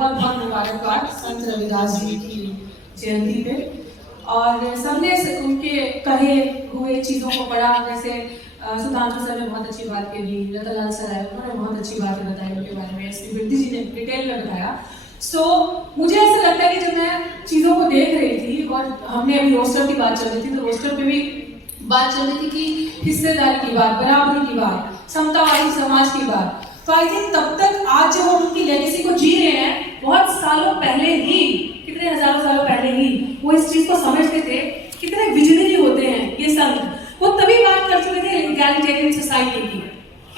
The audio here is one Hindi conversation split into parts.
बहुत बहुत मुबारकबाद संत रविदास जी की जयंती पे। और सबने उनके कहे हुए चीज़ों को पढ़ा, जैसे सुधांशु सर ने बहुत अच्छी बात कही, रतनलाल सर आए उन्होंने बहुत अच्छी बातें बताई उनके बारे में, एसपी बिरदी जी ने डिटेल में बताया। मुझे ऐसा लगता है कि जब मैं चीज़ों को देख रही थी और हमने अभी रोस्टर की बात चल रही थी, तो रोस्टर पे भी बात चल रही थी कि हिस्सेदारी की बात, बराबरी की बात, समतावादी समाज की बात। तो आई थिंक तब तक आज जब हम उनकी लेगेसी को जी रहे हैं, बहुत सालों पहले ही, कितने हजारों सालों पहले ही वो इस चीज को समझते थे। कितने विजनरी होते हैं ये संत। वो तभी बात कर चुके थे इगैलिटेरियन सोसाइटी की।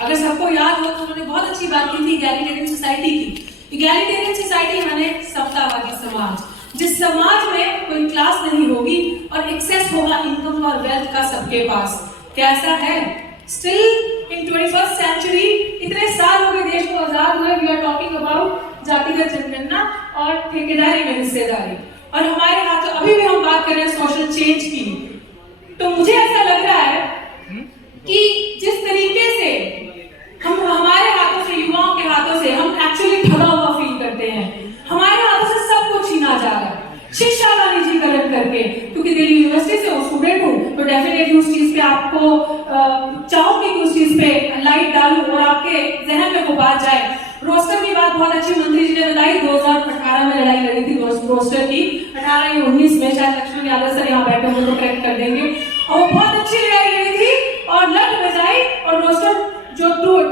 अगर सबको याद हो तो उन्होंने बहुत अच्छी बात की थी इगैलिटेरियन सोसाइटी की। इगैलिटेरियन सोसाइटी माने समतावादी समाज, जिस समाज में कोई क्लास नहीं होगी और एक्सेस होगा इनकम और वेल्थ का सबके पास। कैसा है स्टिल इन 21st सेंचुरी, इतने साल हो गए देश को आजाद हुए, वी आर टॉकिंग अबाउट जातिगत जनगणना और ठेकेदारी में हिस्सेदारी। और हमारे हाथों अभी भी हम बात कर रहे हैं सोशल चेंज की। तो मुझे ऐसा लग रहा है कि जिस तरीके से हम हमारे हाथों से, युवाओं के हाथों से हम एक्चुअली ठगा हुआ फील करते हैं। हमारे हाथों से सब कुछ छीना जा रहा है शिक्षा का निजीकरण करके। क्योंकि दिल्ली यूनिवर्सिटी से स्टूडेंट हूँ तो डेफिनेटली उस चीज पे आपको चाहूंगी कि उस चीज पे लाइट डालूं और आपके जहन में वो बात जाए। रोस्टर की बात बहुत अच्छी मंत्री जी ने बताई। 2018 में लड़ाई लड़ी थी रोस्टर की, 18 या 19 में, शायद लक्ष्मण यादव सर यहाँ बैठे हुए तो करेक्ट कर देंगे। और वो बहुत अच्छी लड़ाई लड़ी थी और लट बजाई, और रोस्टर जो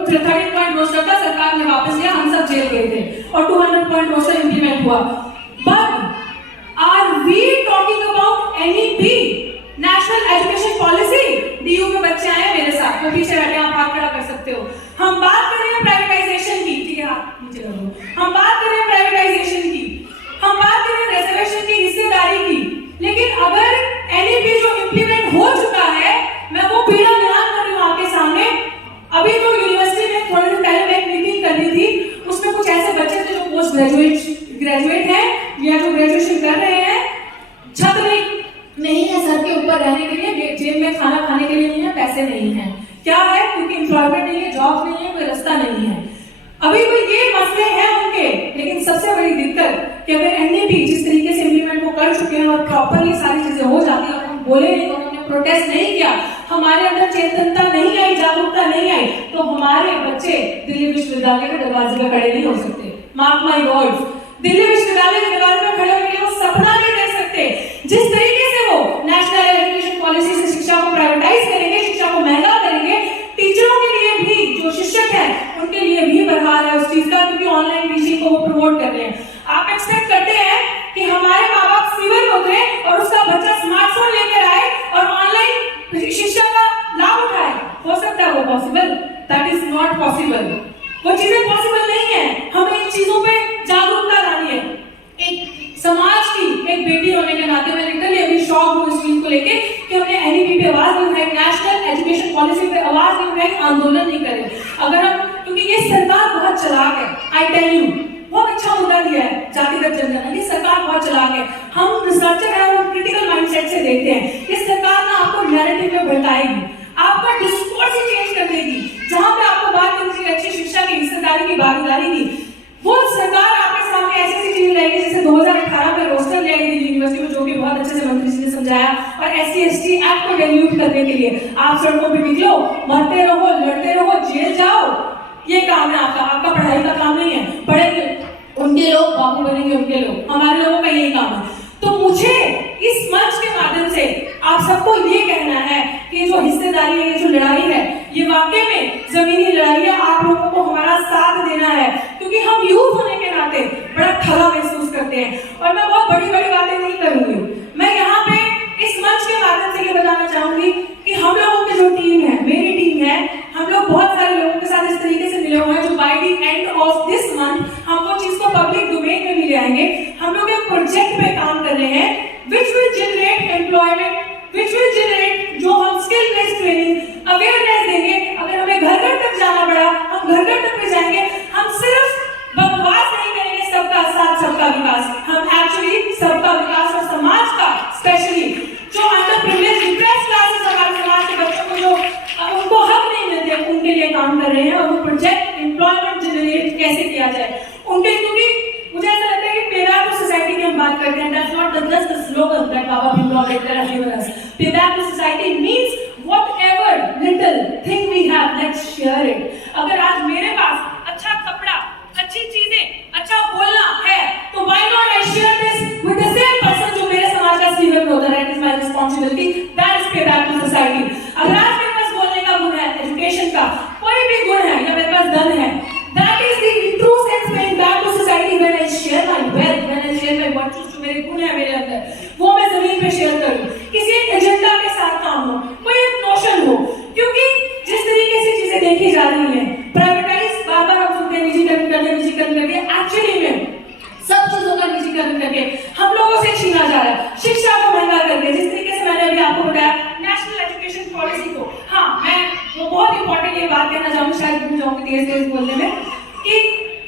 13 पॉइंट रोस्टर था सरकार ने वापस लिया, हम सब जेल गए थे और 200 पॉइंट रोस्टर इंप्लीमेंट हुआ। But are we talking about NEP, national education policy? DU के बच्चे आए मेरे साथ, मैं पीछे बैठे, आप हाथ खड़ा कर सकते हो। हम बात कर रहे हैं प्राइवेटाइजेशन की, ठीक है हाथ नीचे रखो। हम बात कर रहे हैं प्राइवेटाइजेशन की, हम बात कर रहे हैं रिजर्वेशन की, हिस्सेदारी की। लेकिन अगर एनईपी जो इंप्लीमेंट हो चुका है, मैं वो पीड़ा बयान कर रही हूँ आपके सामने। अभी तो यूनिवर्सिटी में थोड़े दिन पहले मैं एक मीटिंग कर रही थी, उसमें कुछ ऐसे बच्चे थे जो पोस्ट ग्रेजुएट हैं या जो ग्रेजुएशन कर रहे हैं, छत नहीं है सर के ऊपर रहने के लिए, जेब में खाना खाने के लिए नहीं है, पैसे नहीं है। क्या है? क्योंकि एम्प्लॉयमेंट नहीं है, जॉब नहीं है, कोई रास्ता नहीं है। अभी भी ये मसले हैं उनके। लेकिन सबसे बड़ी दिक्कत कि अगर एनईपी जिस तरीके से इंप्लीमेंट वो कर चुके हैं और प्रॉपरली सारी चीजें हो जाती है और हम बोले नहीं, उन्होंने प्रोटेस्ट नहीं किया, हमारे अंदर चेतनता नहीं आई, जागरूकता नहीं आई, तो हमारे बच्चे दिल्ली विश्वविद्यालय के दरवाजे पर खड़े नहीं हो सकते। मार्क माई वर्ड्स, दिल्ली विश्वविद्यालय के दरवाजे पर खड़े होने के लिए वो सपना नहीं देख सकते। जिस तरीके से वो नेशनल एजुकेशन पॉलिसी से शिक्षा को प्राइवेटाइज करेंगे, शिक्षा को महंगा करेंगे, टीचरों के लिए भी, जो शिक्षक है उनके लिए भी बरहाल है उस चीज का, क्योंकि ऑनलाइन टीचिंग को वो प्रमोट कर रहे हैं। आप एक्सपेक्ट करते हैं कि हमारे माँ बाप सिविल उतरे और उसका बच्चा स्मार्टफोन लेकर आए और ऑनलाइन शिक्षा का लाभ उठाए? हो सकता है वो possible? That is not possible. वो चीजें पॉसिबल नहीं है। हमें इन चीजों पे जागरूकता लानी है। एक समाज की एक बेटी होने के नाते मैं लिटरली अभी शॉक हूँ इस चीज को लेके कि हमने एनईपी पे आवाज नहीं उठाई, नेशनल एजुकेशन पॉलिसी पे आवाज नहीं उठाई, आंदोलन नहीं करे। अगर हम, क्योंकि ये सरकार बहुत चलाक है, आई टेल यू, बहुत अच्छा मुद्दा दिया है जातिगत जनगणना, ये सरकार बहुत चलाक है। हम रिसर्चर हैं और क्रिटिकल माइंडसेट से देखते हैं। ये सरकार ना आपको नैरेटिव में भटकाएगी, आपका डिस्कोर्स ही चेंज कर देगी। जहां पे आपको बात करनी चाहिए अच्छी शिक्षा की, हिस्सेदारी की, भागीदारी की, वो सरकार आपके सामने ऐसी ऐसी चीजें लाएगी जैसे 2018 में रोस्टर ले आई दिल्ली यूनिवर्सिटी में, जो कि बहुत अच्छे से मंत्री जी ने समझाया, और SC/ST एक्ट को डाइल्यूट करने के लिए आप सड़कों पे निकलो, मरते रहो, लड़ते रहो, जेल जाओ, ये काम है आपका। आपका पढ़ाई का काम नहीं है। पढ़ेंगे उनके लोग, बाबू बनेंगे उनके लोग, हमारे लोगों का यही काम है। तो मुझे इस मंच के माध्यम से आप सबको ये कहना है कि जो हिस्सेदारी है, ये जो लड़ाई है, ये वाकई में जमीनी लड़ाई है। आप लोगों को हमारा साथ देना है, क्योंकि हम यूथ होने के नाते बड़ा ठगा महसूस करते हैं। और मैं बहुत बड़ी बड़ी बातें नहीं करूंगी। मैं यहाँ पे इस मंच के माध्यम से ये बताना चाहूंगी कि हम लोगों की जो टीम है, मेरी टीम है, हम लोग बहुत सारे लोगों के साथ इस तरीके से मिले हुए हैं जो by the end of this month हम वो चीज को पब्लिक डोमेन में भी ले आएंगे। हम लोग एक प्रोजेक्ट पे काम कर रहे हैं which will generate employment, which will generate, जो हम स्किल बेस्ड ट्रेनिंग अवेयरनेस देंगे। अगर हमें घर घर तक जाना पड़ा, हम घर घर तक भी जाएंगे। हम सिर्फ बकवास नहीं करेंगे सबका साथ सबका विकास, हम एक्चुअली सबका विकास और समाज का, स्पेशली जो अंडर प्रिविलेज डिप्रेस्ड क्लासेस हमारे समाज के बच्चों को जो उनको हक नहीं मिलते, उनके लिए काम कर रहे हैं। और वो प्रोजेक्ट एम्प्लॉयमेंट जनरेट कैसे किया जाए उनके, क्योंकि मुझे ऐसा करते हैं, that's not the slogan that Baba Bhimrao Ambedkar has given us. Pay back to society means whatever little thing we have, let's share it. अगर आज मेरे पास अच्छा कपड़ा, अच्छी चीजें, अच्छा बोलना है, तो why not I share this with the same person जो मेरे समाज का Stephen Brother है, it is my responsibility, that is pay back to society. अगर आज मेरे पास बोलने का गुण है, एजुकेशन का, कोई भी गुण है, या मेरे पास धन है, that is the true sense paying back to society when I share my wealth, when I share my virtues, जो मेरे गुण है मेरे अंदर, वो मैं जमीन पे शेयर करूं, किसी एक एजेंडा के साथ काम हो, कोई एक नोशन हो, क्योंकि जिस तरीके से चीजें देखी जा रही हैं, प्राइवेटाइज बार-बार हम सुनते हैं निजीकरण करके, एक्चुअली में सब चीजों का निजीकरण करके हम लोगों से छीना जा रहा है, शिक्षा को महंगा करके, जिस तरीके से मैंने अभी आपको बताया नेशनल एजुकेशन पॉलिसी को। हाँ, मैं वो बहुत इंपॉर्टेंट ये बात कहना चाहूंगी, शायद भूल जाऊंगी तेज बोलने में, कि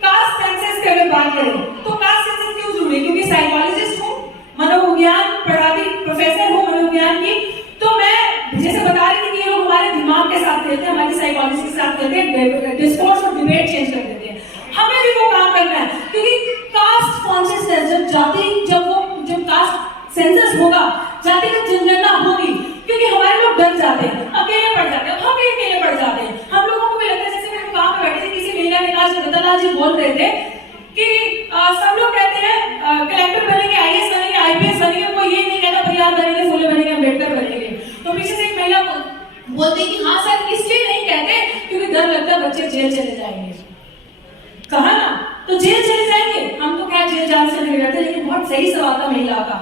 कास्ट सेंसस की अगर बात करें तो कास्ट सेंसस क्यों जरूरी है? क्योंकि साइकोलॉजिस्ट हूँ, मनोविज्ञान पढ़ाती प्रोफेसर हूँ मनोविज्ञान की, तो मैं जैसे बता रही थी कि ये लोग हमारे दिमाग के साथ खेलते हैं, हमारी साइकोलॉजी के साथ खेलते हैं, डिस्कोर्स और डिबेट चेंज कर देते हैं। हमें भी वो काम करना है, क्योंकि कास्ट कॉन्शियसनेस जब कास्ट सेंसस होगा, जातिगत जनगणना होगी, क्योंकि हमारे लोग डर जाते हैं, अकेले पड़ जाते हैं, हम भी अकेले पड़ जाते हैं। हम लोगों को भी लगता है, जैसे मैं वहां पे बैठी थी, किसी महिला ने कहा, रतनलाल जी बोल रहे थे कि सब लोग कहते हैं कलेक्टर बनेंगे, आईएएस बनेंगे, आईपीएस बनेंगे, कोई ये नहीं कहता परिवार बनेंगे, फूले बनेंगे, अम्बेडकर बनेंगे। तो पीछे से एक महिला बोलती कि हाँ सर इसलिए नहीं कहते क्योंकि डर लगता है बच्चे जेल चले जाएंगे। कहा ना, तो जेल चले जाएंगे, हम तो क्या जेल जाने से नहीं डरते, लेकिन बहुत सही सवाल था महिला का,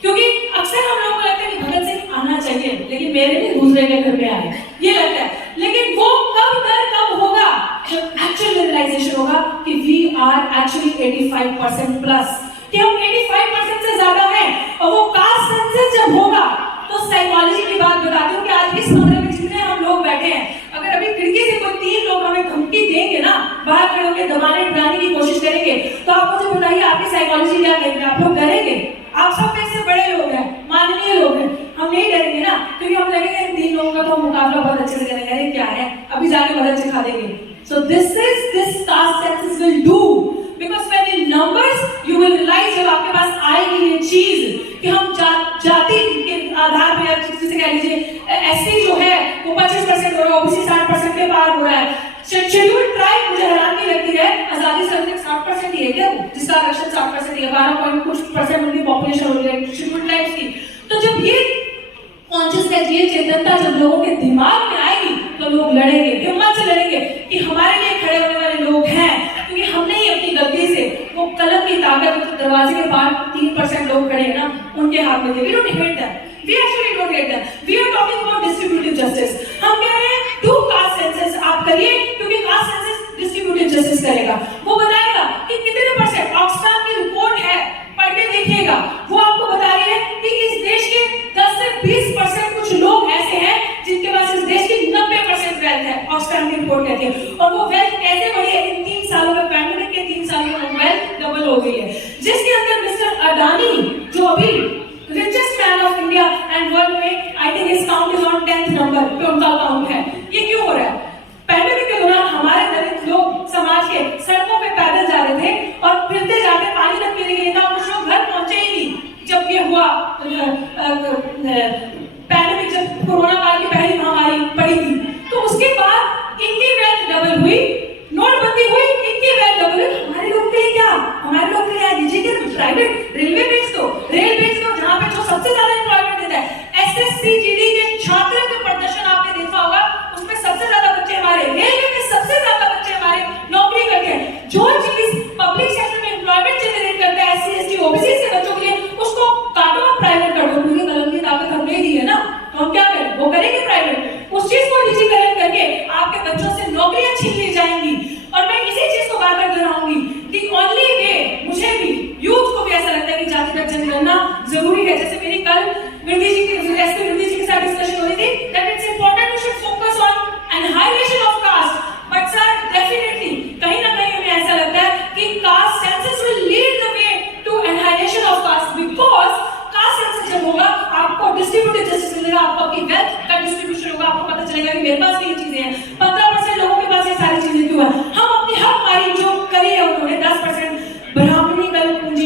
क्योंकि अक्सर हम लोगों को लगता है कि भगत सिंह आना चाहिए, लेकिन मेरे भी दूसरे के घर में आए, ये लगता है। लेकिन वो कब होगा जब एक्चुअल रियलाइजेशन होगा कि वी आर एक्चुअली 85% प्लस, कि हम 85% से ज्यादा हैं, और वो कास्ट सेंसस जब होगा तो साइकोलॉजी की बात बताती हूँ कि आज इस कमरे में जितने हम लोग बैठे हैं, अगर अभी खिड़की से कोई 3 लोग हमें धमकी देंगे ना, बाहर खड़े होकर दबाने डराने की कोशिश करेंगे, तो आप मुझे बताइए आपकी साइकोलॉजी क्या कहेंगे? आप लोग डरेंगे? आप सब में से बड़े लोग हैं, माननीय लोग हैं, हम नहीं डरेंगे ना, क्योंकि हम लगेंगे इन 3 लोगों का तो मुकाबला बहुत अच्छे से करेंगे, अरे क्या है, अभी जाके मदद सिखा देंगे। So this caste census will do, because when in numbers you will realize जब आपके पास आएगी ये चीज कि हम जाति के आधार पे, जिसे कह लीजिए एससी जो है वो 25% हो रहा है, ओबीसी 60% के पार हो रहा है, शेड्यूल्ड ट्राइब मुझे हैरानी लगती है, आजादी से अभी 60% ही है क्या वो, जिसका आरक्षण 60% ही है, 12% उनकी पॉपुलेशन हो रही है शेड्यूल्ड ट्राइब्स की। तो जब ये कॉन्शियसनेस, ये चेतनता जब लोगों के दिमाग में आएगी तो लोग लड़ेंगे, हिम्मत से लड़ेंगे कि हमारे लिए खड़े होने वाले लोग हैं, क्योंकि हमने ही अपनी गलती से वो कलम की ताकत, तो दरवाजे के बाहर 3% लोग खड़े हैं ना, उनके हाथ में we don't hate them, we actually don't hate them, we are talking about distributive justice. हम कह रहे हैं डू कास्ट सेंसस आप करिए, क्योंकि कास्ट सेंसस डिस्ट्रीब्यूटिव जस्टिस करेगा, वो बताएगा कि कितने परसेंट, ऑक्सफैम की रिपोर्ट है, पढ़ के देखिएगा, वो आपको बता रही है कि इस देश के 10 से 20% कुछ लोग ऐसे हैं जिनके पास इस देश की 90% वेल्थ है, ऑक्सफैम की रिपोर्ट कहती है। और वो वेल्थ कैसे बढ़ी है? इन 3 सालों में, पैंडेमिक के 3 सालों में वेल्थ डबल हो गई है, जिसके अंदर मिस्टर अडानी, जो अभी richest man of India and world में, I think his count is on 10th number पे उनका काउंट है। ये क्यों हो रहा है? पैंडेमिक के दौरान हमारे दलित लोग समाज के सड़कों पे पैदल जा रहे थे और फिरते जाते पानी तक पीने के लिए था, कुछ लोग घर पहुंचे ही नहीं। जब ये हुआ पैंडेमिक, जब कोरोना काल की पहली महामारी पड़ी थी, तो उसके बाद इनकी वेल्थ डबल हुई, नोटबंदी हुई, इनकी वेल्थ डबल हुई। हमारे लोग के लिए क्या? हमारे लोग के लिए दीजिए कि प्राइवेट रेलवे बेच दो, रेल बेच दो, जहाँ पे जो सबसे ज्यादा एम्प्लॉयमेंट देता है। SSCGD के छात्रों के प्रदर्शन आपने देखा होगा, उसमें सबसे ज्यादा बच्चे हमारे, रेलवे में सबसे ज्यादा बच्चे हमारे नौकरी करते हैं। जो चीज पब्लिक सेक्टर में एम्प्लॉयमेंट जनरेट करता है SC ST OBC के बच्चों के लिए, उसको काटो और प्राइवेट कर दो, क्योंकि कलम की ताकत हमने दी है ना, तो हम क्या करें? वो करेंगे प्राइवेट। उस चीज को निजीकरण करके आपके बच्चों से नौकरियां छीन ली जाएंगी। और मैं इसी चीज को बार बार दोहराऊंगी, दी ओनली वे, मुझे भी, यूथ को भी ऐसा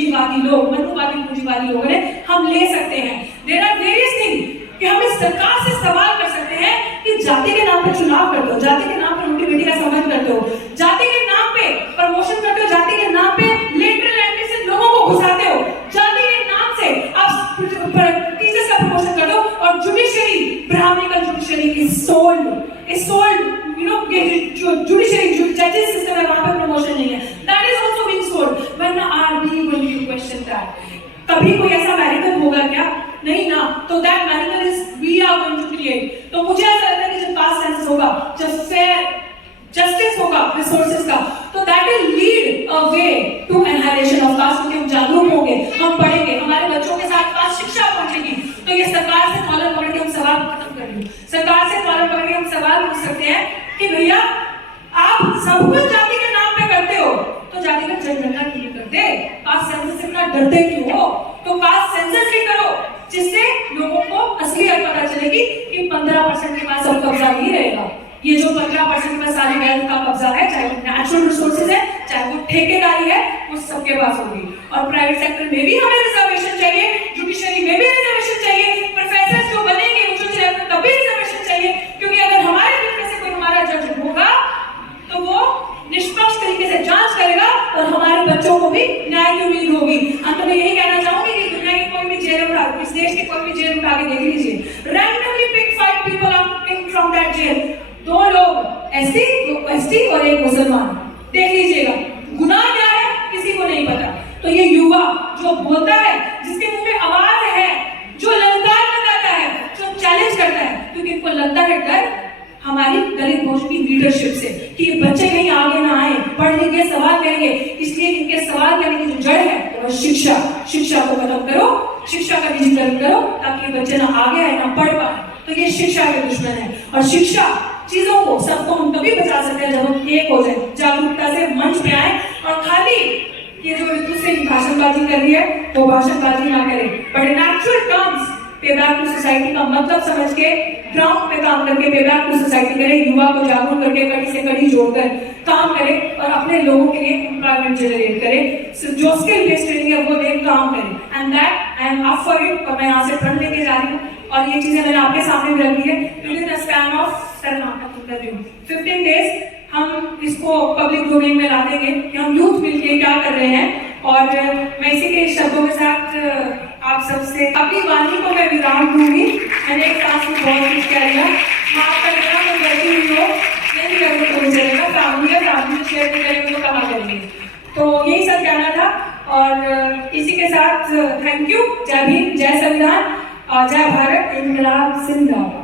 पूंजीवादी लोग, मनुवादी पूंजीवादी लोगों ने हम ले सकते हैं। देयर आर वेरियस थिंग कि हम इस सरकार से सवाल कर सकते हैं कि जाति के नाम पे चुनाव करते हो, जाति के नाम पे रोटी बेटी का संबंध करते हो, जाति के नाम पे प्रमोशन करते हो, जाति के नाम पे लेटरल एंट्री से लोगों को घुसाते हो, जाति के नाम से आप टीचर्स का प्रमोशन कर दो, और judiciary, Brahminical judiciary is sold, you know, जो जुडिशरी जजेस सिस्टम है वहां पे प्रमोशन नहीं है, that is also being sold. When are we going to question that? कभी कोई ऐसा मैरिकल होगा क्या? नहीं ना। तो that miracle is we are going to create. तो मुझे ऐसा लगता है कि जब कास्ट सेंसस होगा, जब फेयर जस्टिस होगा रिसोर्सेज का, तो that will lead a way to annihilation of caste, क्योंकि हम जागरूक होंगे, हम पढ़ेंगे, हमारे बच्चों के साथ कास्ट शिक्षा पहुंचेगी। तो ये सरकार से कॉलर पकड़ के हम सवाल खत्म कर लेंगे, सरकार से कॉलर पकड़ के हम सवाल पूछ सकते हैं कि भैया आप सब कुछ जाति के नाम पे करते हो, तो जाति का जनगणना क्यों करते? कास्ट सेंसस से इतना डरते क्यों हो? तो कास्ट सेंसस भी करो, जिससे लोगों को असलियत पता चलेगी कि 15% के पास सब कब्जा नहीं रहेगा। ये जो 15% में सारी वेल्थ का कब्जा है, चाहे वो नेचुरल रिसोर्सेज है, चाहे वो ठेकेदारी है, वो सबके पास होगी। और प्राइवेट सेक्टर में भी हमें रिजर्वेशन चाहिए, जुडिशरी में भी रिजर्वेशन चाहिए, प्रोफेसर जो बनेंगे उच्च लेवल पर तभी रिजर्वेशन चाहिए, क्योंकि अगर हमारे बीच में से कोई हमारा जज होगा तो वो निष्पक्ष तरीके से जांच करेगा और हमारे बच्चों को भी न्याय की उम्मीद होगी। अंत में यही कहना चाहूंगी कि दुनिया की कोई भी जेल उठा, इस देश की कोई भी जेल उठा के देख लीजिए, randomly pick 5 people out from that jail, 2 लोग एसटी और एक मुसलमान, देख लीजिएगा गुनाह क्या है किसी को नहीं पता। तो ये युवा जो बोलता है, जिसके मुंह में आवाज है, जो ललकार लगाता है, जो चैलेंज करता है, क्योंकि इनको लगता है डर हमारी दलित भोजन की लीडरशिप से कि ये बच्चे कहीं आगे ना आए, पढ़ लिख के सवाल करेंगे, इसलिए इनके सवाल करने की जो जड़ है वो शिक्षा को खत्म करो, शिक्षा का डिजिटल करो, ताकि ये बच्चे ना आगे आए, ना पढ़ पाए। तो ये शिक्षा के दुश्मन है, और शिक्षा चीजों को सबको हम तभी बचा सकते हैं जब हम एक हो जाए, जागरूकता से मंच पे आए, और खाली ये जो ऋतु सिंह भाषणबाजी कर रही है वो भाषणबाजी ना करे, बट इन एक्चुअल टर्म्स पे बैक टू सोसाइटी का मतलब समझ के ग्राउंड पे काम करके पे बैक टू सोसाइटी करे, युवा को जागरूक करके कड़ी से कड़ी जोड़कर काम करे, और अपने लोगों के लिए एम्प्लॉयमेंट जनरेट करे, जो स्किल बेस्ड ट्रेनिंग है वो दे, काम करे, and that I am up for it. और मैं यहाँ से प्रण लेके जा रही हूँ, और ये चीजें मैंने आपके सामने भी रखी है। With in span of 15 days हम इसको पब्लिक डोमेन में ला देंगे कि हम यूथ मिलके क्या कर रहे हैं। और मैं इसी के शब्दों के साथ आप सबसे अपनी वाणी को मैं विराम दूंगी। मैंने एक सांस में बहुत कुछ कह दिया, माफ कर देना, मैं बैठी हुई हो नहीं करेंगे तो नहीं चलेगा, फैमिली है, फैमिली शेयर नहीं करेंगे तो कहाँ करेंगे। तो यही सब कहना था, और इसी के साथ थैंक यू। जय भीम, जय संविधान, और जय भारत, इंकलाब जिंदाबाद।